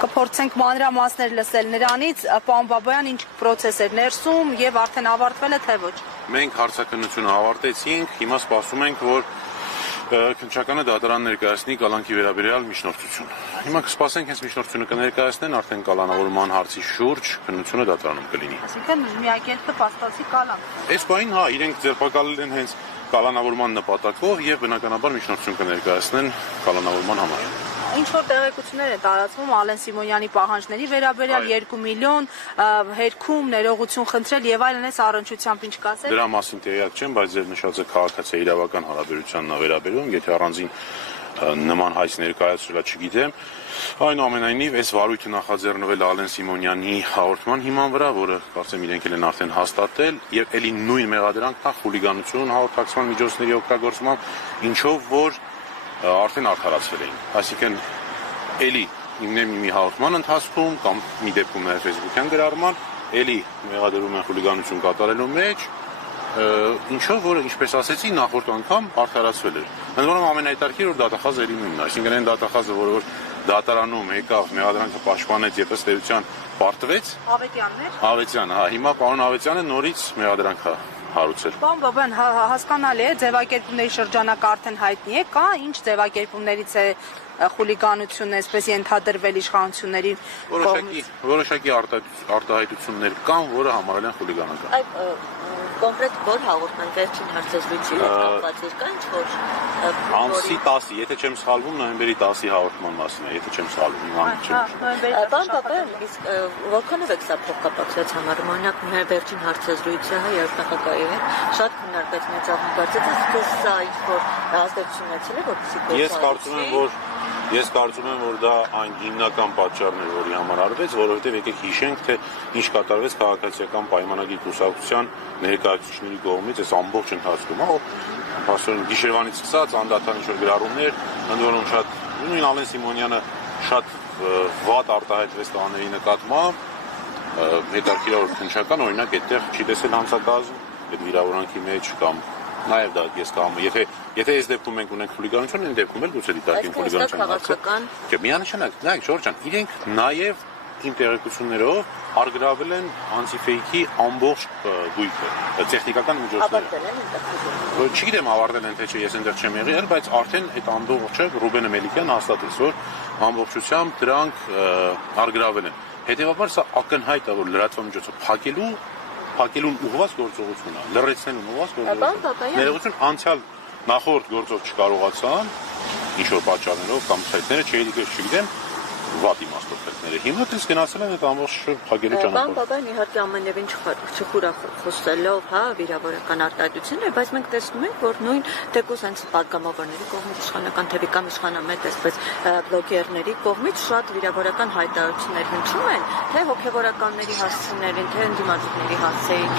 Կփորձենք մանրամասներ լսել նրանից, պարոն Բաբայան, ինչ պրոցես էր ներսում եւ արդեն ավարտվել է թե ոչ։ Մենք հարցաքննությունը ավարտեցինք, հիմա սպասում ենք, որ քննչականը դատարան ներկայացնի կալանքի վերաբերյալ միջնորդություն։ Հիմա կսպասենք հենց միջնորդությունը կներկայացնեն, արդեն կալանավորման հարցի շուրջ քննությունը դատարանում կլինի։ Այսինքն միակերպը փաստացի կալանք։ Այս բանին հա, իրենք ձերբակալել են հենց կալանավորման նպատակով եւ բնականաբար միջնորդություն կներկայացնեն կալանավորման համար։ Ինչ որ տեղեկություններ են տարածվում Ալեն Սիմոնյանի պահանջների վերաբերյալ 2 միլիոն հերքում ներողություն խնդրել եւ այլն այս առնչությամբ ինչ կասեք։ Դրա մասին տեղյակ չեմ, բայց ձեր նշածը քաղաքացիական իրավական հարաբերությանն է վերաբերում, եթե առանձին նման հայց ներկայացրելա չգիտեմ։ Այնուամենայնիվ, այս վարույթը նախաձեռնվել Ալեն Սիմոնյանի հաղորդման հիման վրա, որը կարծեմ իրենք են արդեն հաստատել, եւ ելի նույն մեղադրանքն է խուլիգանություն հաղորդակցման միջոցների օգտագործման, ինչով որ արդեն արդարացվել էին։ Այսինքն ելի մի հաղորդման ընթացքում կամ մի դեպքում նաև Facebook-յան գրառման, ելի մեղադրում են խուլիգանություն կատարելու մեջ, ինչով որը ինչպես ասեցի նախորդ անգամ արդարացվել էր։ Ընդ որում ամենահետաքրքիրը որ դատախազը ելի նույնն է, այսինքն այն դատախազը, որ դատարանում եկավ, մեղադրանքը պաշտպանեց եւ ըստ էության պարտվեց։ Ավետյան, հա, հիմա պարոն Ավետյանը նորից մեղադրանք է հարուցել։ Պարոն Բաբայան, հասկանալի է, ձևակերպումների շրջանակը արդեն հայտնի է, կա ինչ ձևակերպումներից է խուլիգանությունն այսպես ենթադրվել իշխանությունների կողմից։ Որոշակի արտահայտություններ կան, որը համարել են խուլիգանական։ Այդ կոնկրետ որ հաղորդման վերջին հարցազրույցի հետ կապված էր, կա ինչ որ ամսի 10-ի, եթե չեմ սխալվում, նոյեմբերի 10-ի հաղորդման մասին է, եթե չեմ սխալվում, Պարոն Բաբայան, իսկ որքանով եք սա փոխկապակցված համարում, օրինակ մեր վերջին հարցազրույցը երթնախագահի հետ շատ քննարկեց մեծահանգարցած, սա ինչ որ ազդեցություն ունեցել է, որպեսզի Ես կարծում եմ, որ դա այն հիմնական պատճառն է, որի համար արվեց, որովհետև եկեք հիշենք, թե ինչ կատարվեց քաղաքացիական պայմանագիր կուսակցության ներկայացուցիչների կողմից այս ամբողջ ընթացքում, հաստատորեն գիշերվանից սկսած անդադար ինչ-որ գրառումներ, ընդ որում շատ նույն Ալեն Սիմոնյանը շատ վատ արտահայտվեց տղաների նկատմամբ, հետաքրքիր որ քննչական օրինակ այդտեղ չի տեսել հանցակազմ, այդ վիրավորանքի մեջ կամ նաև դա ես կամ եթե այս դեպքում մենք ունենք խուլիգանություն, այն դեպքում էլ գուցե դիտարկենք խուլիգանություն հարցը։ Չէ, միանշանակ, նայեք Ժորժ ջան, իրենք նաև իմ տեղեկություններով արգրավել են անտիֆեյքի ամբողջ գույքը, տեխնիկական միջոցները։ Չգիտեմ ավարտել են թե չէ, ես այնտեղ չեմ եղել, բայց արդեն այդ ամբողջը Ռուբենը Մելիքյանը հաստատեց, որ ամբողջությամբ դրանք արգրավել են։ Հետևաբար սա ակնհայտ է, որ լրատվամիջոցը փակելուն ուղղված գործողություն է, լրացնելուն ուղղված գործողություն։ Ներողություն անցյալ նախորդ գործով չկարողացան ինչ-որ պատճառներով կամ խելքները չգիտեմ վատ իմաստով խելքները։ Հիմա դες գնացել են այդ ամբողջ փակելու ճանապարհը։ Բաբայան իհարկե ամենևին չխորախոսելով, հա, վիրավորական արտահայտություններ, բայց մենք տեսնում ենք, որ նույն թեկուզ հենց պատգամավորների կողմից իշխանական թևի կամ իշխանամետ այսպես բլոգերների կողմից շատ վիրավորական հայտարարություններ հնչում են, թե հոգևորականների հասցեներին, թե ընդդիմադիրների հասցեին,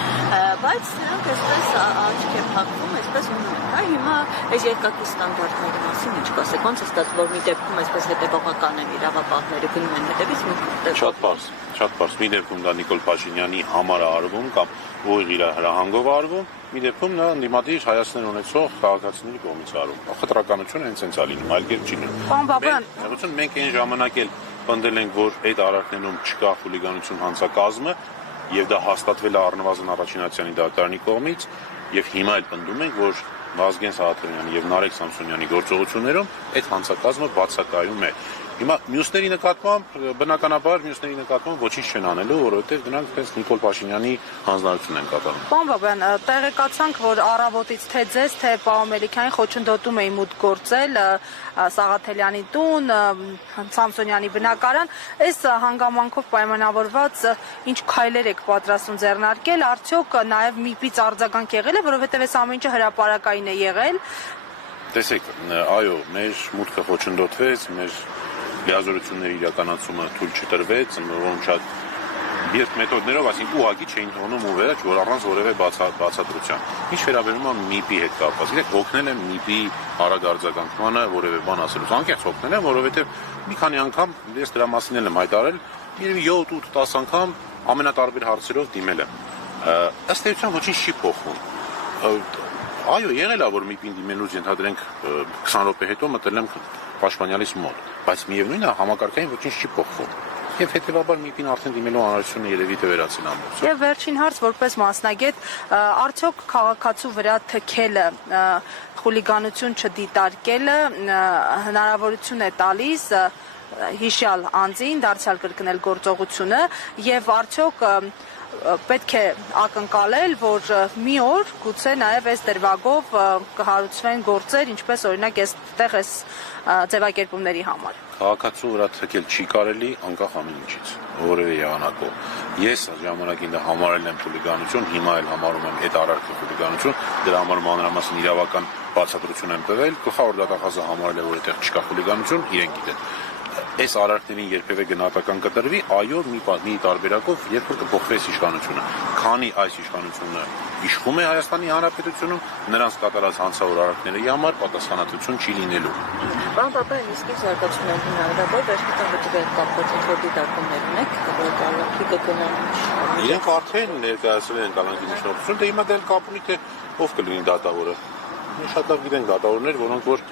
բայց նրանք այսպես աչք է փակվում, այսպես մնում են, հա, հիմա այս երկակի ստանդարտների մասին ինչ կասեք, ոնց է ստացվում, որ մի դեպքում այսպես հետևողական են իրավապահները գնում են հետևից մի Շատ պարզ, մի դեպքում դա Նիկոլ Փաշինյանի համար է արվում կամ ուղիղ իր հրահանգով արվում, մի դեպքում նա ընդդիմադիր հայացքներ ունեցող քաղաքացիների կողմից արվում։ Խտրականությունը հենց այնց է լինում, այլ կերպ չի լինում։ Պարոն Բաբայան, մենք այն ժամանակ էլ պնդել ենք, որ այդ արարքներում չկա խուլիգանություն հանցակազմը եւ դա հաստատվել է առնվազն Առաջինացյանի դատարանի կողմից եւ հիմա էլ պնդում ենք, որ Վազգեն Սահակյանյանի եւ Նարեկ Սամսոնյանի գործողություններում այդ հանցակազմը բացակայում է։ Հիմա մյուսների նկատմամբ բնականաբար ոչինչ չեն անելու, որովհետև դրանք հենց Նիկոլ Փաշինյանի հանձնարարությունն են կատարում։ Պարոն Բաբայան, տեղեկացանք, որ առավոտից թե ձեզ, թե պարոն Մելիքյանին խոչընդոտում էին մուտք գործել Սաղաթելյանի տուն, Սամսոնյանի բնակարան, այս հանգամանքով պայմանավորված ինչ քայլեր եք պատրաստում ձեռնարկել, արդյոք նաև միպից արձագանք եղել է, որովհետև այս ամեն ինչը հրապարակային է եղել։ Տեսեք, այո, մեր մուտքը խոչընդոտվեց, մեր լիազորությունների իրականացումը թույլ չտրվեց, որոնք շատ բիրտ մեթոդներով, այսինքն ուղղակի չէին թողնում ու վերջ, որ առանց որևէ բացատրության։ Ինչ վերաբերում է MIP-ի հետ կապված, իրենք օգնել են MIP-ի արագ արձագանքմանը, որևէ բան ասելուց, անկեղծ օգնել են, որովհետև մի քանի անգամ ես դրա մասին եմ հայտարարել, երևի 7-8-10 անգամ ամենատարբեր հարցերով դիմել եմ։ Ըստ էության ոչինչ չի փոխվում։ Այո, եղել է, որ MIP-ին դիմելուց ենթադրենք 20 րոպե հետո մտել եմ պաշտպանյալից մոտ, բայց միևնույնն է համակարգային ոչինչ չի փոխվում։ Եվ հետևաբար ՄԻՊ-ին արդեն դիմելու անհրաժեշտությունը երևի վերացին ամբողջը։ Եվ վերջին հարց որպես մասնագետ, արդյոք քաղաքացու վրա թքելը, խուլիգանություն չդիտարկելը հնարավորություն է տալիս հիշյալ անձին դարձյալ կրկնել գործողությունը եւ արդյոք պետք է ակնկալել, որ մի օր գուցե նաեւ այս դրվագով կհարուցվեն գործեր, ինչպես օրինակ այստեղ այս ձևակերպումների համար։ Քաղաքացու վրա թքել չի կարելի անկախ ամեն ինչից, որևէ եղանակով։ Ես ժամանակին դա համարել եմ խուլիգանություն, հիմա էլ համարում եմ այդ արարքը խուլիգանություն, դրա համար մանրամասն իրավական բացատրություն եմ տվել, գլխավոր դատախազը համարել է, որ այդտեղ չկա խուլիգանություն, իրենք գիտեն։ Այս արարքներին երբևէ գնահատական կտրվի, այո, մի տարբերակով, երբ որ կփոխվի այս իշխանությունը։ Քանի այս իշխանությունը իշխում է Հայաստանի Հանրապետությունում, նրանց կատարած հանցավոր արարքների համար պատասխանատվություն չի լինելու։ Պարոն Պապայան, իսկ ինչ զարգացումներ հնարավոր վերջնական վճռի կապված ինչ-որ դիտարկումներ ունեք, որ կալանքի կգնան։ Իրենք արդեն ներկայացրել են կալանքի միջնորդություն, դե հիմա դեռ կապ ունի, թե ով կլինի դատավորը։ Մենք շատ լավ գիտենք դատավորներ, որոնք որ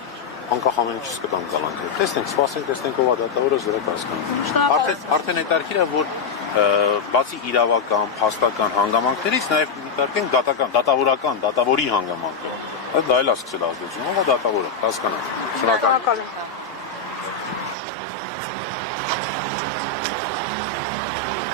անկախ ամեն ինչից կտան կալանքը։ Տեսնենք, սպասենք, տեսնենք ով է դատավորը, զրեք հասկանանք։ Արդեն հետարքիր է, որ բացի իրավական, փաստական հանգամանքներից նաև դիտարկենք դատավորի հանգամանքը։ Դա էլ է սկսել ազդեցություն, ով է դատավորը, հասկանանք։ Շնորհակալ եմ։